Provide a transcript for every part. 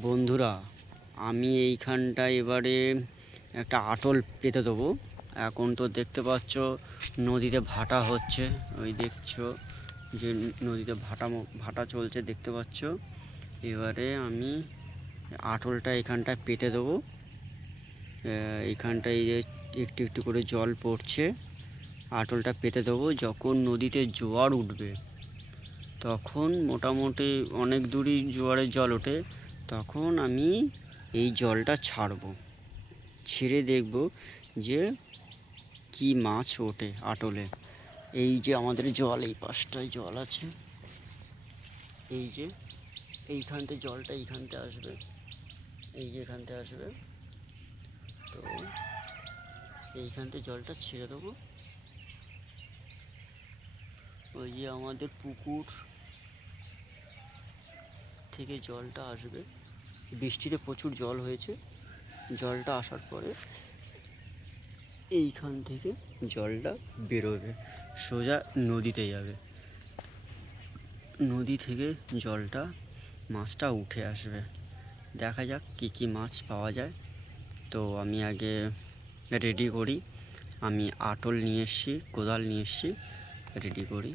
বন্ধুরা, আমি এইখানটায় এবারে একটা আটল পেতে দেবো। এখন তো দেখতে পাচ্ছ নদীতে ভাটা হচ্ছে, ওই দেখছো যে নদীতে ভাটা চলছে দেখতে পাচ্ছ। এবারে আমি আটলটা এখানটায় পেতে দেবো। এইখানটায় যে একটু একটু করে জল পড়ছে, আটলটা পেতে দেবো। যখন নদীতে জোয়ার উঠবে, তখন মোটামুটি অনেক দূরই জোয়ারের জল ওঠে, তখন আমি এই জলটা ছাড়বো, ছেড়ে দেখব যে কি মাছ ওঠে আটলে। এই যে আমাদের জল, এই পাশটায় জল আছে, এই যে এইখানতে জলটা এইখানতে আসবে, এই যে এখানতে আসবে, তো এইখানতে জলটা ছেড়ে দেবো। ওই যে আমাদের পুকুর থেকে জলটা আসবে, বৃষ্টিতে প্রচুর জল হয়েছে, জলটা আসার পরে এইখান থেকে জলটা বেরোবে, সোজা নদীতে যাবে। নদী থেকে জলটা, মাছটা উঠে আসবে। দেখা যাক কী কী মাছ পাওয়া যায়। তো আমি আগে রেডি করি, আমি আটল নিয়ে এসছি, কোদাল নিয়ে এসছি, রেডি করি।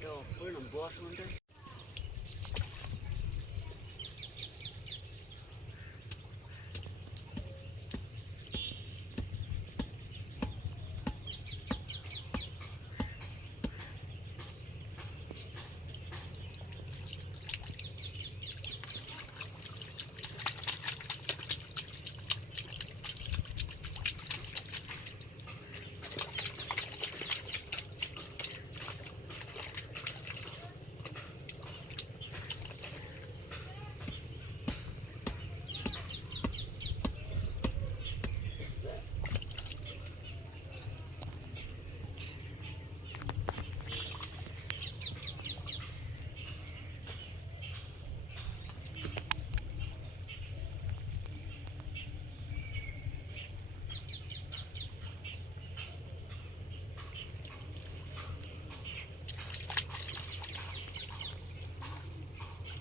এটা অফ করে না, বস ফোনটা।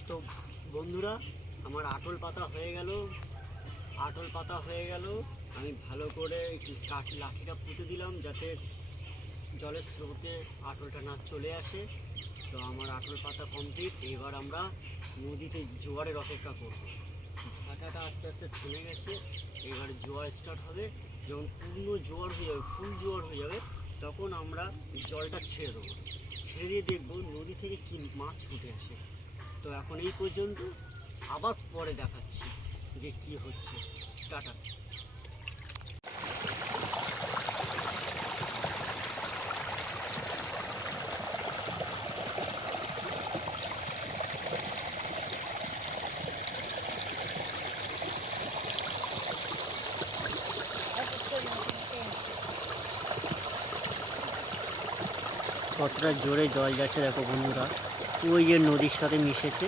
তো বন্ধুরা, আমার আটল পাতা হয়ে গেল। আমি ভালো করে লাঠিটা পুঁতে দিলাম যাতে জলের স্রোতে আটলটা না চলে আসে। তো আমার আটল পাতা কমপ্লিট। এবার আমরা নদীতে জোয়ারের অপেক্ষা করব। ভাটাটা আস্তে আস্তে থেমে গেছে, এবার জোয়ার স্টার্ট হবে। যখন পূর্ণ জোয়ার হয়ে যাবে, ফুল জোয়ার হয়ে যাবে, তখন আমরা জলটা ছেড়ে দেবো। ছেড়ে দেখবো নদী থেকে কি মাছ উঠে আসে। তো এখন এই পর্যন্ত, আবার পরে দেখাচ্ছি যে কি হচ্ছে। টাটা। কতটা জোরে জল যাচ্ছে দেখো বন্ধুরা, ওই যে নদীর সাথে মিশেছে।